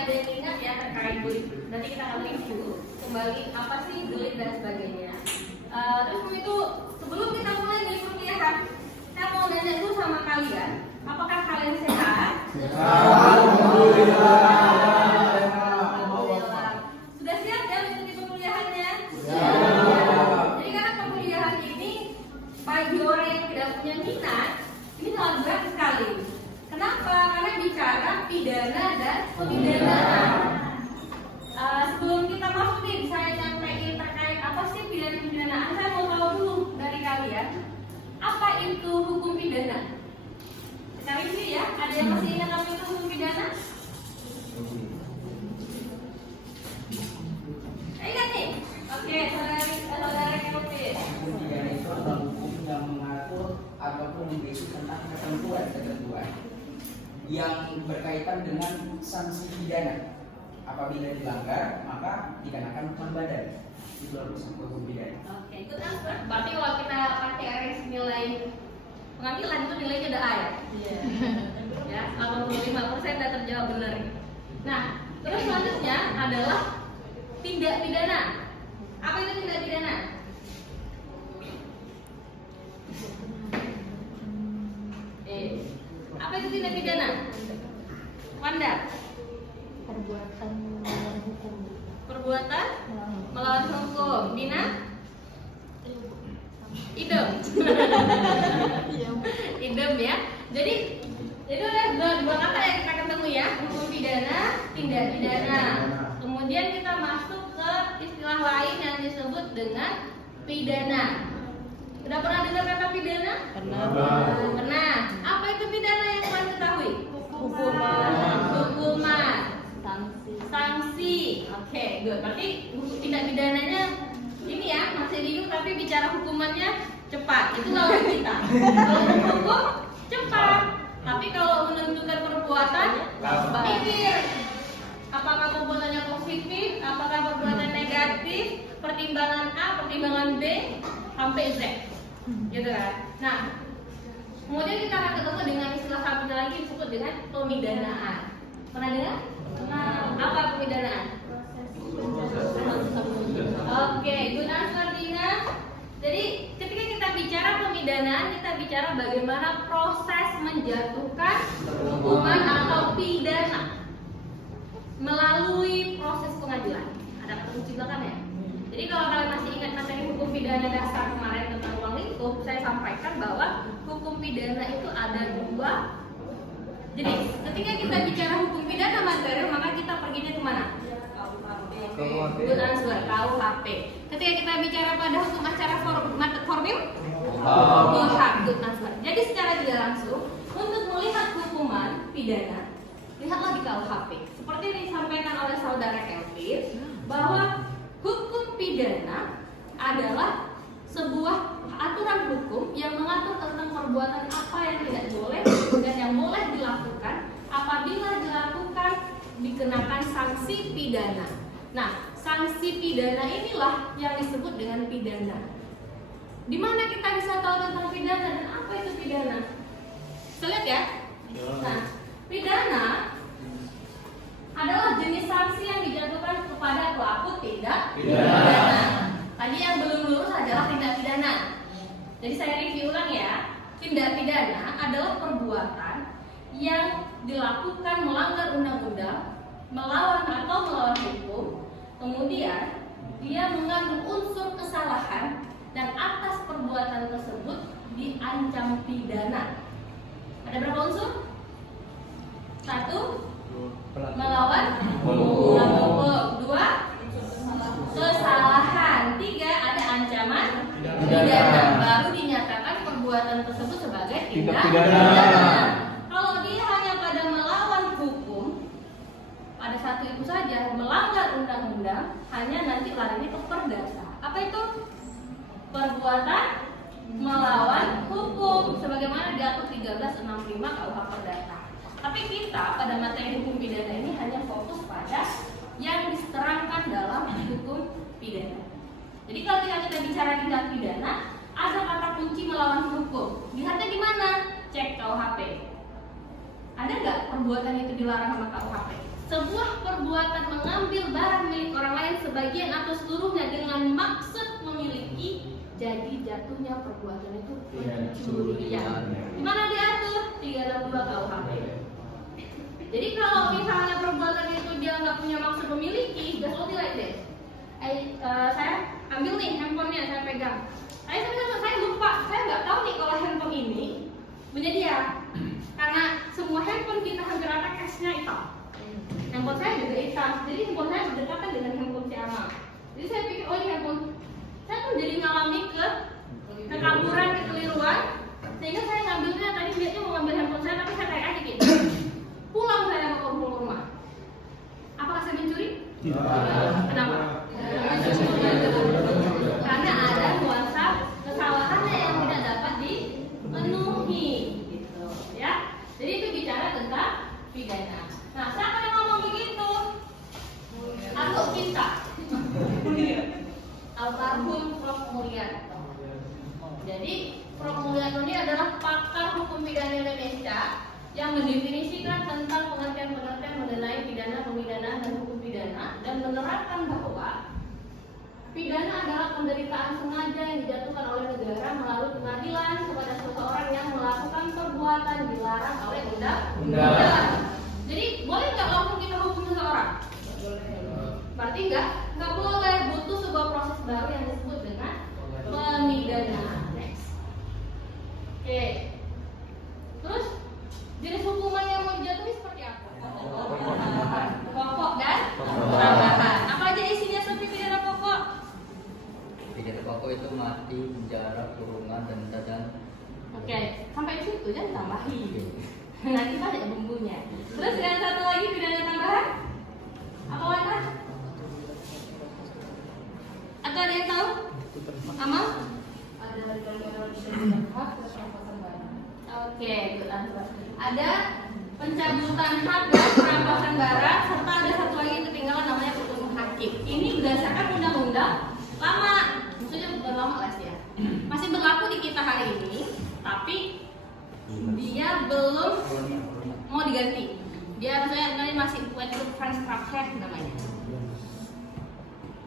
ada yang ingat ya terkait delik. Nanti kita akan review kembali apa sih delik dan sebagainya. Terus itu sebelum kita mulai delik perkuliahan, saya mau nanya dulu sama kalian, apakah kalian sehat? Alhamdulillah. Sudah siap ya mengikuti perkuliahannya? Jadi karena perkuliahan ini bagi orang yang tidak punya minat, ini sangat berat sekali. Kenapa? Karena bicara pidana dan pemidanaan. Sebelum kita masuk nih, saya sampaikan terkait apa sih pidana dan pemidanaan. Saya mau tahu dulu dari kalian, apa itu hukum pidana? Sekali ini ya, ada yang masih ingat apa itu hukum pidana? Ingat nih? Oke, saudara Kevin. Hukum pidana itu adalah hukum yang mengatur ataupun memberi tentang ketentuan yang berkaitan dengan sanksi pidana. Apabila dilanggar, maka dikenakan hukuman badan. Itu adalah hukum pidana. Oke, good answer. Berarti kalau kita pakai range nilai pengambilan itu nilainya udah A ya? Iya. Ya, 85% udah terjawab benar. Nah, terus selanjutnya adalah tindak pidana. Apa itu tindak pidana? Apa itu tindak pidana? Wanda? Perbuatan melawan hukum. Perbuatan melawan hukum. Dina? Idem. Idem ya. Jadi itu ada dua kata yang kita ketemu ya, hukum pidana, tindak pidana. Kemudian kita masuk ke istilah lain yang disebut dengan pidana. Sudah pernah dengar kata pidana? Pernah. Pernah. Apa itu pidana yang kalian ketahui? Hukuman. Hukuman. Sanksi. Oke, good. Berarti tindak pidananya ini ya masih bingung tapi bicara hukumannya cepat. Itu lawan kita. Kalau hukum cepat, tapi kalau menentukan perbuatan mikir. Apakah perbuatannya positif? Apakah perbuatan negatif? Pertimbangan A, pertimbangan B, sampai Z, gitu kan? Nah, kemudian kita akan ketemu dengan istilah satu lagi disebut dengan pemidanaan. Pernah dengar? Apa pemidanaan? Oke, good answer Dina. Jadi ketika kita bicara pemidanaan, kita bicara bagaimana proses menjatuhkan hukuman atau pidana melalui proses pengadilan. Ada kata kunci belakang ya? Jadi kalau kalian masih ingat materi hukum pidana dasar kemarin tentang ruang lingkup, saya sampaikan bahwa hukum pidana itu ada dua. Jadi ketika kita bicara hukum pidana material, maka kita perginya kemana? Good answer, KUHP. Ketika kita bicara pada hukum acara formil, KUHP, good answer. Jadi secara tidak langsung, untuk melihat hukuman pidana, lihatlah di KUHP. Seperti yang disampaikan oleh saudara Kelvin, bahwa hukum pidana adalah sebuah aturan hukum yang mengatur tentang perbuatan apa yang tidak boleh dan yang boleh dilakukan. Apabila dilakukan, dikenakan sanksi pidana. Nah, sanksi pidana inilah yang disebut dengan pidana. Di mana kita bisa tahu tentang pidana dan apa itu pidana? Kita lihat ya. Nah, pidana adalah jenis sanksi yang dijatuhkan kepada pelaku tindak pidana. Tadi yang belum lurus adalah tindak pidana. Jadi saya review ulang ya. Tindak pidana adalah perbuatan yang dilakukan melanggar undang-undang, melawan atau melawan hukum. Kemudian dia mengandung unsur kesalahan dan atas perbuatan tersebut diancam pidana. Ada berapa unsur? 1, melawan hukum. 2, kesalahan. 3, ada ancaman pidana. Baru dinyatakan perbuatan tersebut sebagai tindak pidana. Kalau dia hanya pada melawan hukum, pada satu itu saja, melanggar undang-undang, hanya nanti larinya ke perdata. Apa itu? Perbuatan melawan hukum sebagaimana diatur 1365 KUH Perdata. Tapi kita pada materi hukum pidana ini hanya fokus pada yang diterangkan dalam hukum pidana. Jadi kalau kita bicara tindak pidana, ada kata kunci melawan hukum. Lihatnya di mana? Cek KUHP. Ada nggak perbuatan itu dilarang sama KUHP? sebuah perbuatan mengambil barang milik orang lain sebagian atau seluruhnya dengan maksud memiliki, jadi jatuhnya perbuatan itu pencurian. Gimana diatur? 362 KUHP. Jadi kalau misalnya perbuatan itu dia nggak punya maksud memiliki, just what like this. Saya ambil nih handphonenya, saya pegang. Saya lupa, saya nggak tahu nih kalau handphone ini punya dia. Karena semua handphone kita hampir rata case-nya hitam. Handphone saya juga hitam, jadi handphone saya berdekatan dengan handphone si Amal. Jadi saya pikir, oh ini handphone. Saya tuh jadi ngalami kekaburan, kekeliruan. Sehingga saya ngambilnya, tadi lihatnya mau ngambil handphone saya, tapi saya tarik aja gitu. Pulang saya ke rumah. Apakah saya mencuri? Kenapa? Karena ada nuansa kesalahannya yang tidak dapat dipenuhi, gitu, ya. Jadi itu bicara tentang pidana. Nah, siapa yang ngomong begitu? Atau kita? Almarhum Prof. Mulyanto. Jadi Prof. Mulyanto ini adalah pakar hukum pidana Indonesia yang mendefinisikan tentang pengertian-pengertian mengenai pidana, pemidanaan, dan hukum pidana, dan menerangkan bahwa pidana adalah penderitaan sengaja yang dijatuhkan oleh negara melalui pengadilan kepada seseorang yang melakukan perbuatan dilarang oleh undang-undang. Jadi boleh nggak langsung kita hukum seseorang? Berarti nggak boleh, butuh sebuah proses baru yang disebut dengan pemidanaan. Next. Oke. Terus jenis hukuman yang mau dijatuhi seperti apa? Pokok dan tambahan. Apa aja isinya seperti pidana pokok? Pidana pokok itu mati, penjara, kurungan, denda dan. Oke, sampai di situ jangan tambahin. Nanti banyak bumbunya. Terus yang satu lagi pidana tambahan? Apa warna? Atau ada yang tahu? Amal? Oke, good answer. Ada pencabutan hak dan perampasan barang, serta ada satu lagi yang ketinggalan namanya putusan hakim. Ini berdasarkan undang-undang lama, maksudnya bukan lama lah sih ya. Masih berlaku di kita hari ini, tapi dia belum mau diganti. Dia maksudnya masih Wetwood Fund Structure namanya.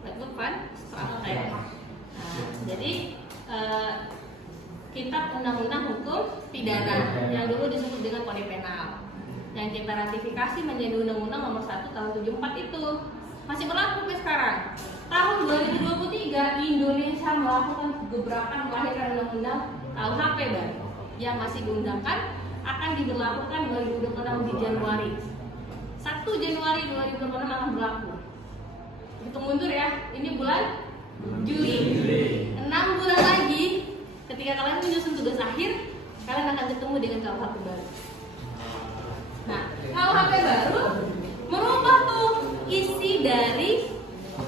Wetwood Fund Structure. Nah, jadi kitab undang-undang hukum pidana yang dulu disebut dengan kode penal yang kita ratifikasi menjadi undang-undang nomor 1 tahun 74 itu masih berlaku sampai sekarang. Tahun 2023 Indonesia melakukan gebrakan melahirkan undang-undang KUHP baru yang masih diundangkan akan diberlakukan 2026 di Januari. 1 Januari 2026 akan berlaku. Hitung mundur ya, ini bulan Juli. 6 bulan lagi ketika kalian menyusun tugas akhir, kalian akan ketemu dengan KUHP baru. Nah, KUHP baru merubah tuh isi dari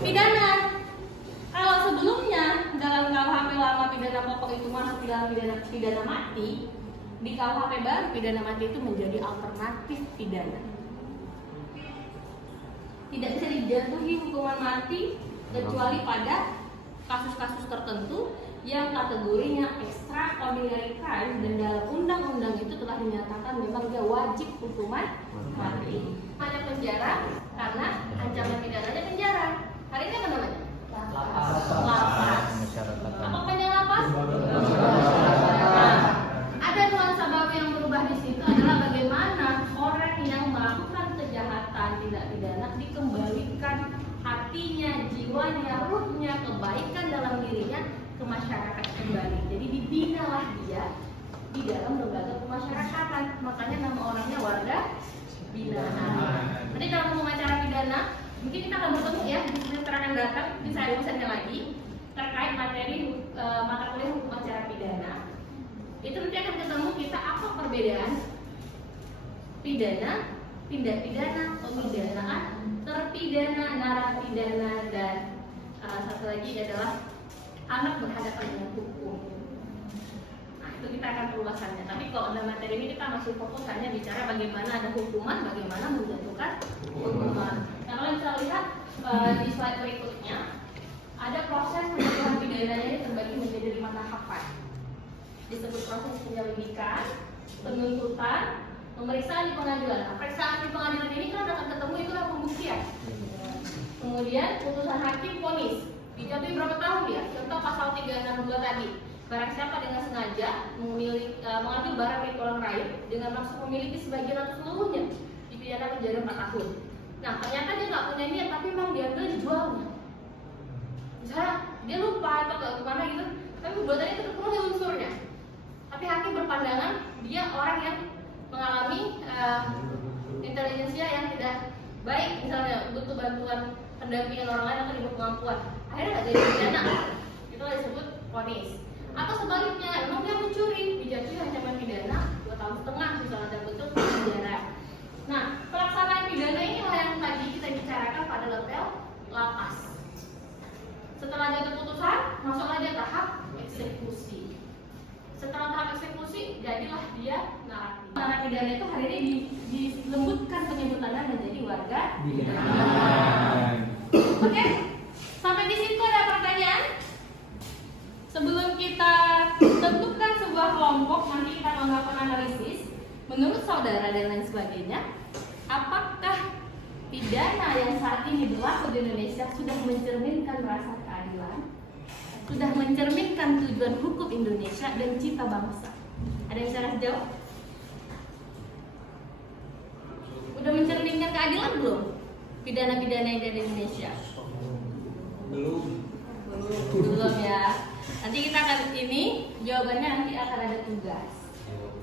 pidana. Kalau sebelumnya dalam KUHP lama pidana pokok itu masuk di dalam pidana mati, di KUHP baru pidana mati itu menjadi alternatif pidana. Tidak bisa dijatuhi hukuman mati kecuali pada kasus-kasus tertentu yang kategorinya extraordinary crime dan dalam undang-undang itu telah dinyatakan memang dia wajib hukuman mati. Hanya penjara karena ancaman pidananya penjara. Hari ini apa namanya? Lapas. Apa panjang lapas? Nah, ada nuansa baru yang berubah di situ adalah bagaimana orang yang melakukan kejahatan tindak pidana dikembalikan hatinya, jiwanya, ruhnya, kebaikan dalam dirinya ke masyarakat kembali. Jadi dibinalah dia di dalam lembaga pemasyarakatan. Makanya nama orangnya warga binaan. Nanti kalau mau acara pidana, mungkin kita akan bertemu ya di semester akan datang. Bisa ada dosennya lagi terkait materi mata kuliah hukum acara pidana. Itu nanti akan ketemu kita apa perbedaan pidana, tindak pidana, pemidanaan, terpidana, narapidana, dan satu lagi adalah anak berhadapan dengan hukum. Nah, itu kita akan perluasannya. Tapi kalau dalam materi ini kita masih fokus hanya bicara bagaimana ada hukuman, bagaimana menjatuhkan hukuman. Nah, kalau bisa lihat di slide berikutnya, ada proses penjatuhan pidananya ini terbagi menjadi 5 tahapan. Disebut proses penyelidikan, penuntutan, pemeriksaan di pengadilan. Nah, pemeriksaan di pengadilan ini kan akan ketemu itu Kemudian putusan hakim vonis dijatuhi berapa tahun dia? Contoh pasal 362 tadi. Barang siapa dengan sengaja mengambil barang milik orang lain dengan maksud memiliki sebagian atau seluruhnya dipidana penjara 4 tahun. Nah, ternyata dia nggak punya niat, tapi memang diambil dijualnya. Misalnya dia lupa atau nggak kemana gitu, tapi perbuatannya itu terpenuhi unsurnya. Tapi hakim berpandangan dia orang yang mengalami intelijensia yang tidak baik, misalnya butuh bantuan pendampingan orang lain atau dibuat pengampuan, akhirnya nggak jadi pidana. Itu disebut vonis. Atau sebaliknya, memang dia mencuri, dijatuhi ancaman pidana 2 tahun setengah misalnya dalam bentuk penjara. Nah, pelaksanaan pidana inilah yang tadi kita bicarakan pada level lapas. Setelah jatuh putusan, masuklah dia tahap eksekusi. Setelah tahap eksekusi, jadilah dia narapidana. Narapidana itu hari ini dilembutkan penyebutannya menjadi warga binaan. Oke, sampai di situ ada pertanyaan? Sebelum kita tentukan sebuah kelompok, nanti kita melakukan analisis. Menurut saudara dan lain sebagainya, apakah pidana yang saat ini berlaku di Indonesia sudah mencerminkan rasa keadilan? Sudah mencerminkan tujuan hukum Indonesia dan cita bangsa? Ada yang bisa kasih jawab? Udah mencerminkan keadilan belum? Pidana-pidana yang ada di Indonesia? Belum ya. Nanti kita akan jawabannya nanti akan ada tugas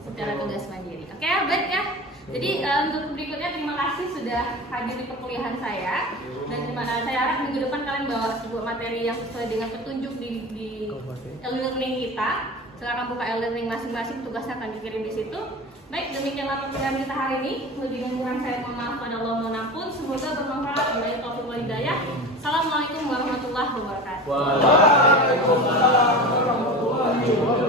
secara tugas mandiri. Oke, baik ya. Jadi untuk berikutnya terima kasih sudah hadir di perkuliahan saya, dan saya harap minggu depan kalian bawa sebuah materi yang sesuai dengan petunjuk di e-learning kita. Silakan buka e-learning masing-masing, tugasnya akan dikirim di situ. Baik, demikianlah perkuliahan kita hari ini. Lebih dan kurang saya mohon maaf pada Allah mohon ampun. Semoga bermanfaat. Wabillahi taufiq wal hidayah. Assalamualaikum warahmatullahi wabarakatuh. Waalaikumsalam warahmatullahi wabarakatuh.